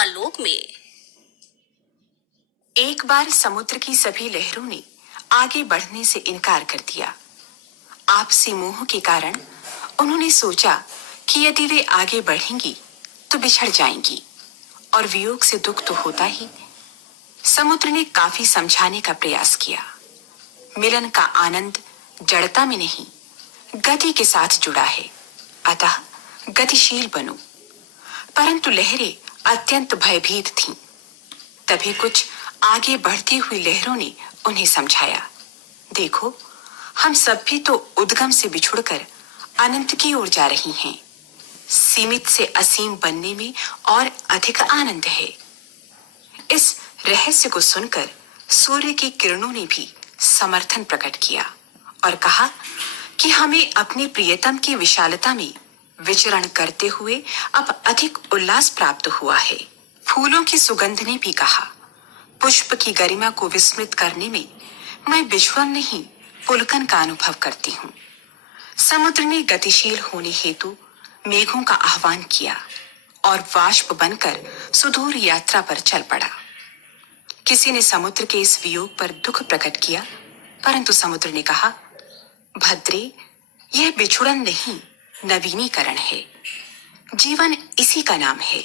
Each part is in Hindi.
आलोक में। एक बार समुद्र की सभी लहरों ने आगे बढ़ने से इनकार कर दिया। आपसी मोह के कारण उन्होंने सोचा कि यदि वे आगे बढ़ेंगी तो बिछड़ जाएंगी और वियोग से दुख तो होता ही। समुद्र ने काफी समझाने का प्रयास किया। मिलन का आनंद जड़ता में नहीं, गति के साथ जुड़ा है, अतः गतिशील बनो। परंतु लहरें अत्यंत भयभीत थीं। तभी कुछ आगे बढ़ती हुई लहरों ने उन्हें समझाया, देखो, हम सब भी तो उद्गम से बिछुड़कर अनंत की ओर जा रही हैं। सीमित से असीम बनने में और अधिक आनंद है। इस रहस्य को सुनकर सूर्य की किरणों ने भी समर्थन प्रकट किया और कहा कि हमें अपने प्रियतम की विशालता में विचरण करते हुए अब अधिक उल्लास प्राप्त हुआ है। फूलों की सुगंध ने भी कहा, पुष्प की गरिमा को विस्मृत करने में मैं विश्वम नहीं पुलकन का अनुभव करती हूँ। समुद्र ने गतिशील होने हेतु मेघों का आह्वान किया और वाष्प बनकर सुदूर यात्रा पर चल पड़ा। किसी ने समुद्र के इस वियोग पर दुख प्रकट किया, परंतु समुद्र ने कहा, भद्रे, यह बिछुड़न नहीं, नवीनीकरण है। जीवन इसी का नाम है।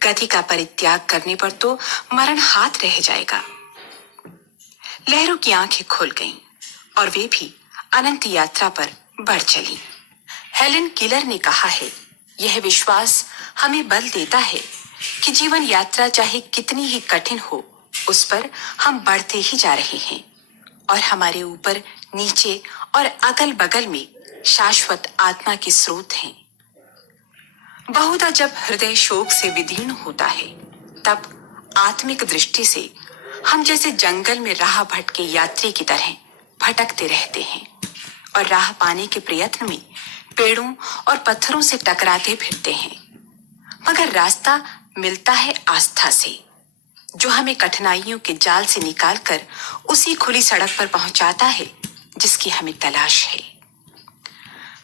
गति का परित्याग करने पर तो मरण हाथ रह जाएगा। लहरों की आंखें खुल गईं और वे भी अनंत यात्रा पर बढ़ चली। हेलेन किलर ने कहा है, यह विश्वास हमें बल देता है कि जीवन यात्रा चाहे कितनी ही कठिन हो, उस पर हम बढ़ते ही जा रहे हैं और हमारे ऊपर, नीचे और अगल बगल में शाश्वत आत्मा के स्रोत हैं। बहुधा जब हृदय शोक से विदीर्ण होता है, तब आत्मिक दृष्टि से हम जैसे जंगल में राह भटके यात्री की तरह भटकते रहते हैं और राह पाने के प्रयत्न में पेड़ों और पत्थरों से टकराते फिरते हैं। मगर रास्ता मिलता है आस्था से, जो हमें कठिनाइयों के जाल से निकालकर उसी खुली सड़क पर पहुंचाता है जिसकी हमें तलाश है।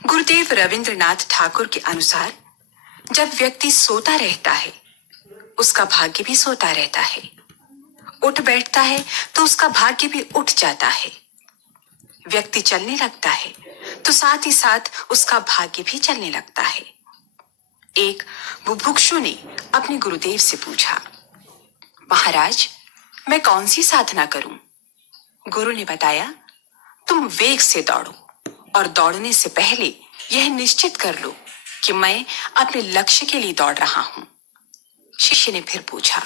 गुरुदेव रविंद्रनाथ ठाकुर के अनुसार, जब व्यक्ति सोता रहता है, उसका भाग्य भी सोता रहता है। उठ बैठता है तो उसका भाग्य भी उठ जाता है। व्यक्ति चलने लगता है तो साथ ही साथ उसका भाग्य भी चलने लगता है। एक बुभुक्षु ने अपने गुरुदेव से पूछा, महाराज, मैं कौन सी साधना करूं? गुरु ने बताया, तुम वेग से दौड़ो और दौड़ने से पहले यह निश्चित कर लो कि मैं अपने लक्ष्य के लिए दौड़ रहा हूं। शिष्य ने फिर पूछा,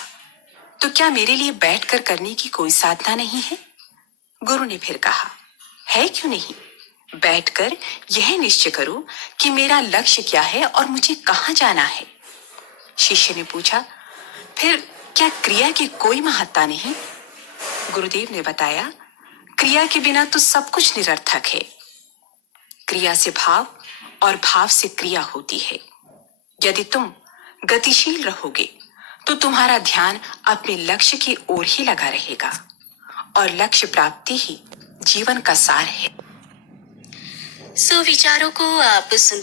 तो क्या मेरे लिए बैठकर करने की कोई साधना नहीं है? गुरु ने फिर कहा, है क्यों नहीं। बैठकर यह निश्चय करो कि मेरा लक्ष्य क्या है और मुझे कहां जाना है। शिष्य ने पूछा, फिर क्या क्रिया की कोई महत्ता नहीं? गुरुदेव ने बताया, क्रिया के बिना तो सब कुछ निरर्थक है। क्रिया से भाव और भाव से क्रिया होती है। यदि तुम गतिशील रहोगे तो तुम्हारा ध्यान अपने लक्ष्य की ओर ही लगा रहेगा और लक्ष्य प्राप्ति ही जीवन का सार है। सुविचारों को आप सुन